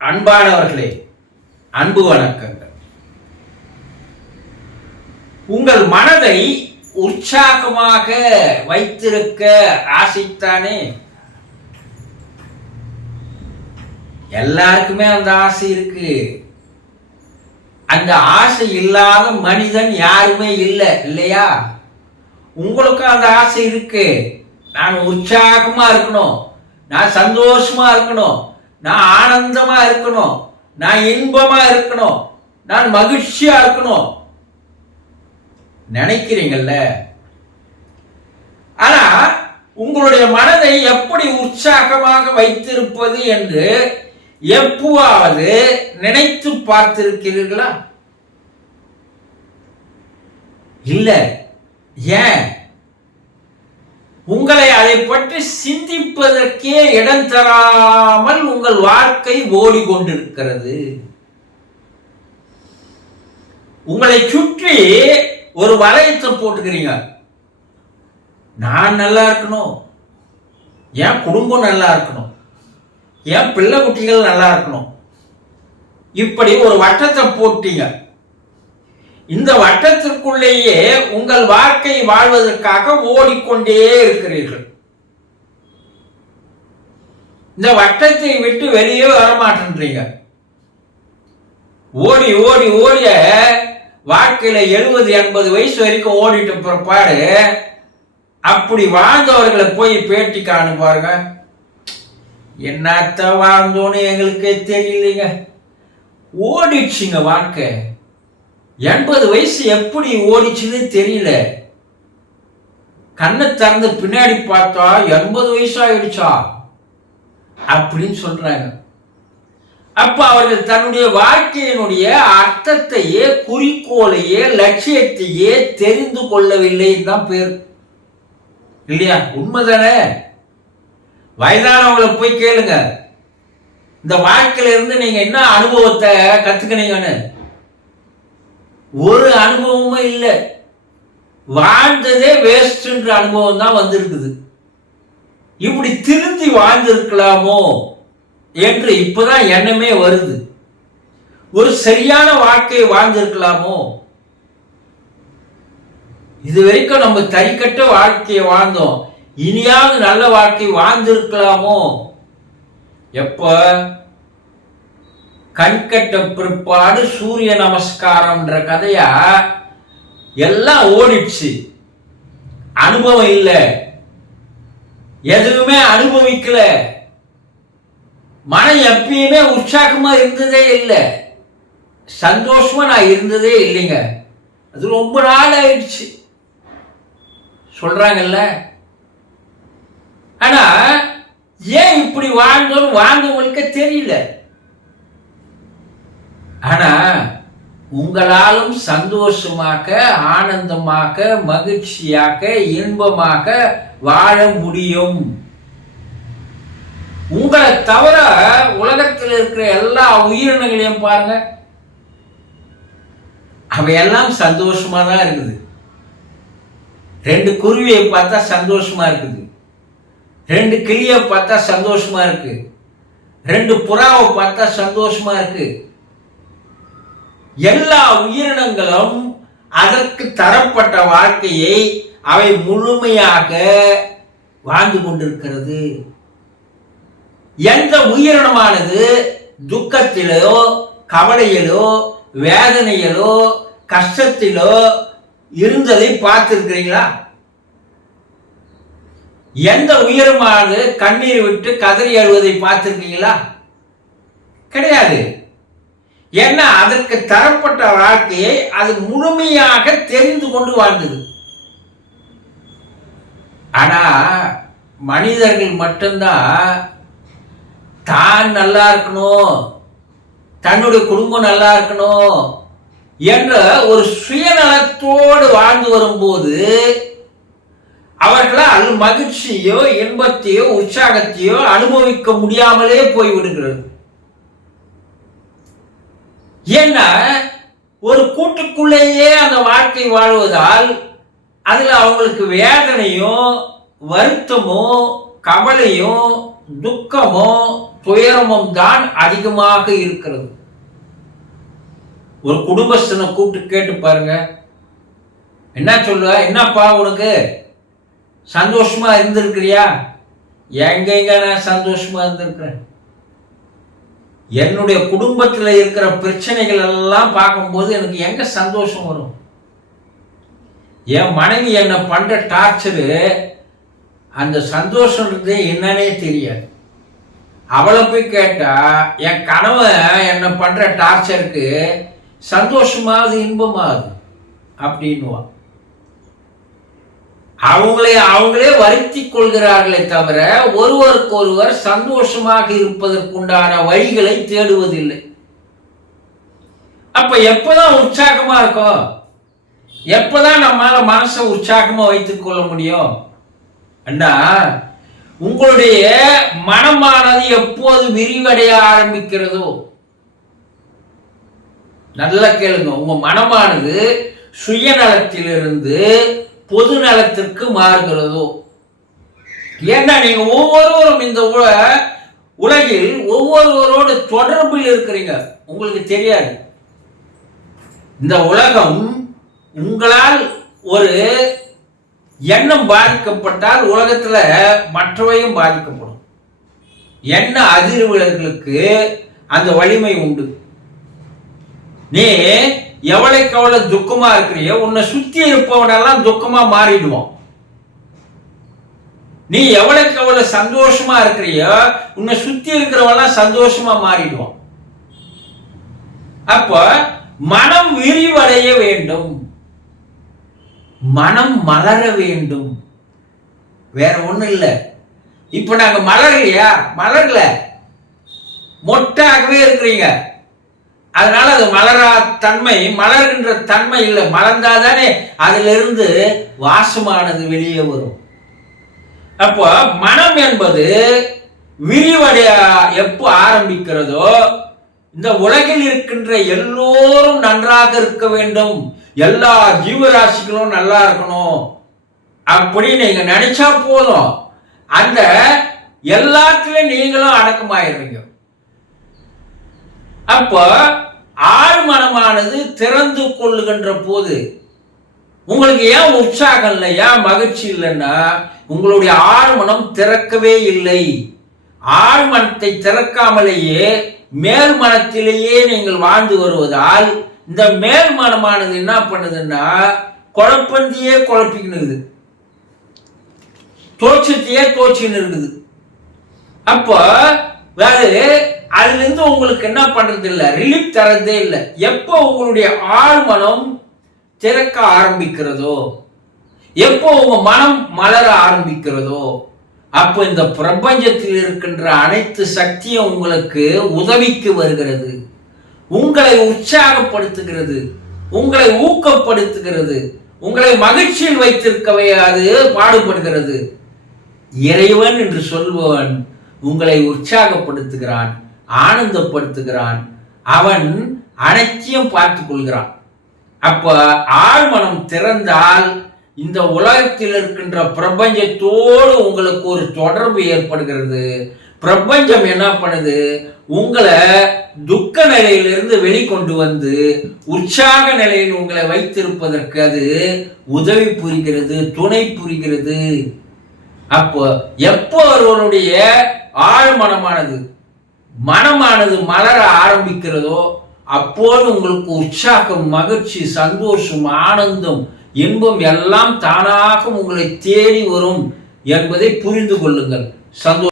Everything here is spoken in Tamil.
அன்பானவர்களே அன்பு வணக்கங்கள். உங்கள் மனதை உற்சாகமாக வைத்திருக்க ஆசைத்தானே? எல்லாருக்குமே அந்த ஆசை இருக்கு. அந்த ஆசை இல்லாத மனிதன் யாருமே இல்லை இல்லையா? உங்களுக்கும் அந்த ஆசை இருக்கு. நான் உற்சாகமா இருக்கணும். நான் சந்தோஷமா இருக்கணும். நான் ஆனந்தமா இருக்கணும். நான் இன்பமா இருக்கணும். நான் மகிழ்ச்சியா இருக்கணும். நினைக்கிறீங்கல்ல? ஆனா உங்களுடைய மனதை எப்படி உற்சாகமாக வைத்திருப்பது என்று எப்போவாவது நினைத்து பார்த்திருக்கிறீர்களா? இல்ல. ஏன்? உங்களை அதை பற்றி சிந்திப்பதற்கே இடம் தராமல் உங்கள் வாழ்க்கை ஓடிக்கொண்டிருக்கிறது. உங்களை சுற்றி ஒரு வளையத்தை போட்டுக்கிறீங்க. நான் நல்லா இருக்கணும். என் குடும்பம் நல்லா இருக்கணும். என் பிள்ளை குட்டிகள் நல்லா இருக்கணும். இப்படி ஒரு வட்டத்தை போட்டீங்க. இந்த வட்டத்திற்குள்ளேயே உங்கள் வாழ்க்கை வாழ்வதற்காக ஓடிக்கொண்டே இருக்கிறீர்கள். இந்த வட்டத்தை விட்டு வெளியே வர ஓடி ஓடி ஓடிய வாழ்க்கையில எழுபது எண்பது வயசு வரைக்கும் ஓடிட்டு பிற்பாடு அப்படி வாழ்ந்தவர்களை போய் பேட்டி காணு பாருங்க. என்னத்த வாழ்ந்தோன்னு எங்களுக்கே தெரியலைங்க. ஓடிடுச்சுங்க வாழ்க்கை. எண்பது வயசு எப்படி ஓடிச்சுன்னு தெரியல. கண்ணை திறந்து பின்னாடி பார்த்தா எண்பது வயசாயிடுச்சா? அப்படின்னு சொல்றாங்க. அப்ப அவர்கள் தன்னுடைய வாழ்க்கையினுடைய அர்த்தத்தையே குறிக்கோளையே லட்சியத்தையே தெரிந்து கொள்ளவில்லைன்னு தான் பேர். இல்லையா? உண்மைதானே? வயதானவங்களை போய் கேளுங்க. இந்த வாழ்க்கையில இருந்து நீங்க என்ன அனுபவத்தை கத்துக்கினீங்கன்னு? ஒரு அனுபவமும் இல்லை. வாழ்ந்ததே வேஸ்ட்ன்ற அனுபவம் தான் வந்திருக்குது. இப்படி திருந்தி வாழ்ந்திருக்கலாமோ என்று இப்போதான் எண்ணமே வருது. ஒரு சரியான வாழ்க்கையை வாழ்ந்திருக்கலாமோ? இது வரைக்கும் நம்ம தறிக்கட்ட வாழ்க்கையை வாழ்ந்தோம். இனியாவது நல்ல வாழ்க்கை வாழ்ந்திருக்கலாமோ? எப்போ? கண்கட்ட பிற்பாடு சூரிய நமஸ்காரம்ன்ற கதையா? எல்லாம் ஓடிடுச்சு. அனுபவம் இல்லை. எதுவுமே அனுபவிக்கல. மனம் எப்பயுமே உற்சாகமா இருந்ததே இல்லை. சந்தோஷமா நான் இருந்ததே இல்லைங்க. அது ரொம்ப நாள் ஆயிடுச்சு. சொல்றாங்கல்ல? ஆனா ஏன் இப்படி வாழ்ந்தோம் வாழ்ந்தவங்களுக்கு தெரியல. ஆனா உங்களாலும் சந்தோஷமாக ஆனந்தமாக மகிழ்ச்சியாக இன்பமாக வாழ முடியும். உங்களை தவிர உலகத்தில் இருக்கிற எல்லா உயிரினங்களையும் பாருங்க. அவையெல்லாம் சந்தோஷமா தான் இருக்குது. ரெண்டு குருவியை பார்த்தா சந்தோஷமா இருக்குது. ரெண்டு கிளியை பார்த்தா சந்தோஷமா இருக்கு. ரெண்டு புறாவை பார்த்தா சந்தோஷமா இருக்குது எல்லா உயிரினங்களும் அதற்கு தரப்பட்ட வாழ்க்கையை அவை முழுமையாக வாழ்ந்து கொண்டிருக்கிறது. எந்த உயிரினமானது துக்கத்திலோ கவலையிலோ வேதனையிலோ கஷ்டத்திலோ இருந்ததை பார்த்திருக்கிறீங்களா? எந்த உயிரமானது கண்ணீர் விட்டு கதறி அழுவதை பார்த்திருக்கீங்களா? கிடையாது. ஏன்னா அதற்கு தரப்பட்ட வாழ்க்கையை அது முழுமையாக தெரிந்து கொண்டு வாழ்ந்தது. ஆனா மனிதர்கள் மட்டும்தான் தான் நல்லா இருக்கணும் தன்னுடைய குடும்பம் நல்லா இருக்கணும் என்ற ஒரு சுயநலத்தோடு வாழ்ந்து வரும்போது அவர்களால் மகிழ்ச்சியோ இன்பத்தையோ உற்சாகத்தையோ அனுபவிக்க முடியாமலே போய்விடுகிறது. ஏன்னா ஒரு கூட்டுக்குள்ளேயே அந்த வாழ்க்கை வாழ்வதால் அதில் அவங்களுக்கு வேதனையும் வருத்தமும் கவலையும் துக்கமும் துயரமும் தான் அதிகமாக இருக்கிறது. ஒரு குடும்பஸ்தனை கூப்பிட்டு கேட்டு பாருங்க. என்ன சொல்லுவ? என்னப்பா உனக்கு? சந்தோஷமா இருந்திருக்கிறியா? எங்க நான் சந்தோஷமா இருந்திருக்கிறேன்? என்னுடைய குடும்பத்தில் இருக்கிற பிரச்சனைகள் எல்லாம் பார்க்கும்போது எனக்கு எங்க சந்தோஷம் வரும்? என் மனைவி என்னை பண்ற டார்ச்சரு அந்த சந்தோஷன்றது என்னன்னே தெரியாது. அவளை போய் கேட்டா என் கணவன் என்னை பண்ற டார்ச்சருக்கு சந்தோஷமாவது இன்பமாகுது அப்படின்னுவான். அவங்களே அவங்களே வருத்தி கொள்கிறார்களே தவிர ஒருவருக்கொருவர் சந்தோஷமாக இருப்பதற்குண்டான வழிகளை தேடுவதில்லை. அப்ப எப்பதான் உற்சாகமா இருக்கும் எப்பதான் நம்மால மனசை உற்சாகமா வைத்துக் கொள்ள முடியும்? அண்ணா உங்களுடைய மனமானது எப்போது விரிவடைய ஆரம்பிக்கிறதோ? நல்லா கேளுங்க உங்க மனமானது சுயநலத்திலிருந்து பொது நலத்திற்கு மாறுகிறதோ? ஏன்னா நீங்க ஒவ்வொருவரும் இந்த உலகில் ஒவ்வொருவரோடு தொடர்பில் இருக்கிறீங்க. உங்களுக்கு தெரியாது. இந்த உலகம் உங்களால் ஒரு எண்ணம் பாதிக்கப்பட்டால் உலகத்தில் மற்றவையும் பாதிக்கப்படும். எண்ண அதிர்வுகளுக்கு அந்த வலிமை உண்டு? நீ எவ்வளவுக்கு எவ்வளவு துக்கமா இருக்கிறியோ உன்னை சுத்தி இருப்பவனெல்லாம் துக்கமா மாறிடுவோம் நீ எவ்வளவுக்கு எவ்வளவு சந்தோஷமா இருக்கிறியோ உன்னை சுத்தி இருக்கிறவெல்லாம் சந்தோஷமா மாறிடுவோம் அப்போ மனம் விரிவடைய வேண்டும். மனம் மலர வேண்டும். வேற ஒண்ணும் இல்லை. இப்ப நாங்க மலரலையா மலரல. மொட்டாகவே இருக்கிறீங்க. அதனால அது மலரா தன்மை மலர்கின்ற தன்மை இல்லை. மலர்ந்தாதானே அதிலிருந்து வாசமானது வெளியே வரும். அப்போ மனம் என்பது விரிவடைய எப்போ ஆரம்பிக்கிறதோ இந்த உலகில் இருக்கின்ற எல்லோரும் நன்றாக இருக்க வேண்டும். எல்லா ஜீவராசிகளும் நல்லா இருக்கணும். அப்படி நீங்க நினைச்சா போதும். அந்த எல்லாத்துலயும் நீங்களும் அடக்கமாயிருவீங்க அப்போ ஆழ்மனமானது திறந்து கொள்ளுகின்ற போது உங்களுக்கு ஏன் உற்சாகம் இல்லை ஏன் மகிழ்ச்சி இல்லைன்னா உங்களுடைய ஆழ்மனம் திறக்கவே இல்லை. ஆழ்மனத்தை திறக்காமலேயே மேல் மனத்திலேயே நீங்கள் வாழ்ந்து வருவதால் இந்த மேல் மனமானது என்ன பண்ணுதுன்னா குழப்பந்தியே குழப்பிக்கினுது தோற்றத்தையே தோச்சின்னு இருக்குது. அப்போ வேறு அதுலேருந்து உங்களுக்கு என்ன பண்ணுறது இல்லை ரிலீஃப் தரதே இல்லை. எப்போ உங்களுடைய ஆழ்மனம் திறக்க ஆரம்பிக்கிறதோ எப்போ உங்க மனம் மலர ஆரம்பிக்கிறதோ அப்போ இந்த பிரபஞ்சத்தில் இருக்கின்ற அனைத்து சக்தியும் உங்களுக்கு உதவிக்கு வருகிறது. உங்களை உற்சாகப்படுத்துகிறது. உங்களை ஊக்கப்படுத்துகிறது. உங்களை மகிழ்ச்சியில் வைத்திருக்கவே அது பாடுபடுகிறது. இறைவன் என்று சொல்பவன் உங்களை உற்சாகப்படுத்துகிறான். ஆனந்தப்படுத்துகிறான். அவன் அனைத்தையும் பார்த்து கொள்கிறான். அப்ப ஆழ்மனம் திறந்தால் இந்த உலகத்தில் இருக்கின்ற பிரபஞ்சத்தோடு உங்களுக்கு ஒரு தொடர்பு ஏற்படுகிறது. பிரபஞ்சம் என்ன பண்ணுது? உங்களை துக்க நிலையிலிருந்து வெளிக்கொண்டு வந்து உற்சாக நிலையில் உங்களை வைத்திருப்பதற்கு அது உதவி புரிகிறது துணை புரிகிறது. அப்போ எப்போ ஒருவருடைய ஆழ்மனமானது மனமானது மலர ஆரம்பிக்கிறதோ அப்போது உங்களுக்கு உற்சாகம் மகிழ்ச்சி சந்தோஷம் ஆனந்தம் இன்பம் எல்லாம் தானாக உங்களை தேடி வரும் என்பதை புரிந்து கொள்ளுங்கள். சந்தோஷம்.